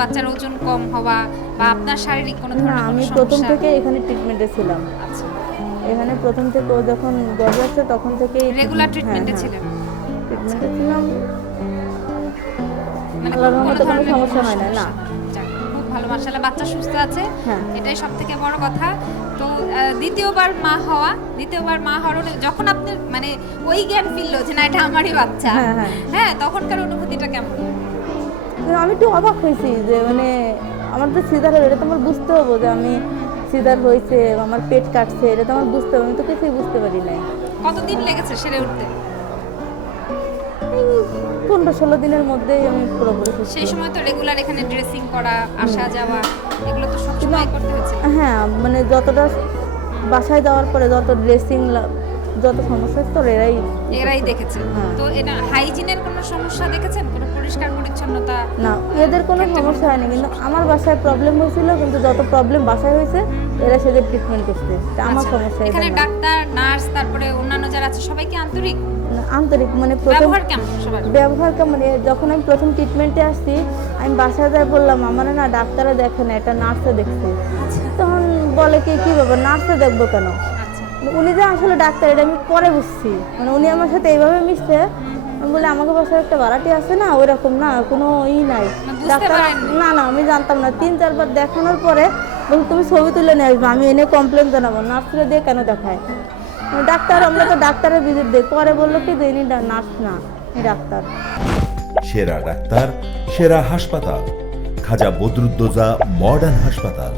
বাচ্চার ওজন কম হওয়া বা আপনার শারীরিক কোনো ধরনের কোনো আমি প্রথম থেকে এখানে ট্রিটমেন্টে ছিলাম। আচ্ছা। এখানে প্রথম থেকে ও যখন গর্ভাচ্ছে তখন থেকে রেগুলার ট্রিটমেন্টে ছিলেন? ট্রিটমেন্টে ছিলাম। মানে কোনো ধরনের সমস্যা হয় না, না। ভালো বাচ্চা সুস্থ আছে। হ্যাঁ। এটাই সব থেকে বড় কথা। তো দ্বিতীয়বার মা হওয়া দ্বিতীয়বার মা হওয়ার যখন আপনি মানে ওই জ্ঞান ফিরলো যে না এটা আমারই বাচ্চা। হ্যাঁ, হ্যাঁ। হ্যাঁ তখনকার অনুভূতিটা কেমন? আমি একটু অবাক হয়েছি যে মানে আমার তো সিজার হলো এটা তো আমার বুঝতে হবে যে আমি সিজার হয়েছে আমার পেট কাটছে এটা তো আমার বুঝতে হবে আমি তো কিছুই বুঝতে পারি নাই। কতদিন লেগেছে সেরে উঠতে? পনেরো ষোলো দিনের মধ্যেই আমি পুরোপুরি সেই সময় তো রেগুলার এখানে ড্রেসিং করা আসা যাওয়া এগুলো তো সব সময় করতে হচ্ছে। হ্যাঁ মানে যতটা বাসায় যাওয়ার পরে যত ড্রেসিং যত সমস্যা তো এরাই এরাই দেখেছে। হ্যাঁ। তো এটা হাইজিনের কোনো সমস্যা দেখেছেন? কোনো পরিষ্কার পরিচ্ছন্নতা? না এদের কোনো সমস্যা হয়নি কিন্তু আমার বাসায় প্রবলেম হয়েছিল কিন্তু যত প্রবলেম বাসায় হয়েছে এরা সেদের ট্রিটমেন্ট করছে। এটা আমার আচ্ছা, সমস্যা এখানে ডাক্তার নার্স তারপরে অন্যান্য যারা আছে সবাই কি আন্তরিক? আন্তরিক মানে প্রথম ব্যবহার কেমন যখন আমি প্রথম ট্রিটমেন্টে আসছি আমি বাসায় যাই বললাম আমার না ডাক্তারে দেখে না এটা নার্সে দেখছে। আচ্ছা। তখন বলে কি কি ব্যাপার? নার্সে দেখব কেন? উনি যে আসলে ডাক্তার এটা আমি পরে বুঝছি। মানে উনি আমার সাথে এইভাবে মিশছে। আমি বলি আমাকে বাসায় একটা ভাড়াটি আছে না? ওইরকম না কোনো ই নাই। ডাক্তার না না আমি জানতাম না। তিন চারবার দেখানোর পরে বলি তুমি ছবি তুলে নিয়ে আসবে আমি এনে কমপ্লেন জানাব। নার্সরা দিয়ে কেন দেখায়? ডাক্তার আমরা তো ডাক্তারের ভিজিট দিই। পরে বলল কি যে ইনি নার্স না ডাক্তার। সেরা ডাক্তার সেরা হাসপাতাল। খাজা বদরুদ্দোজা মডার্ন হাসপাতাল।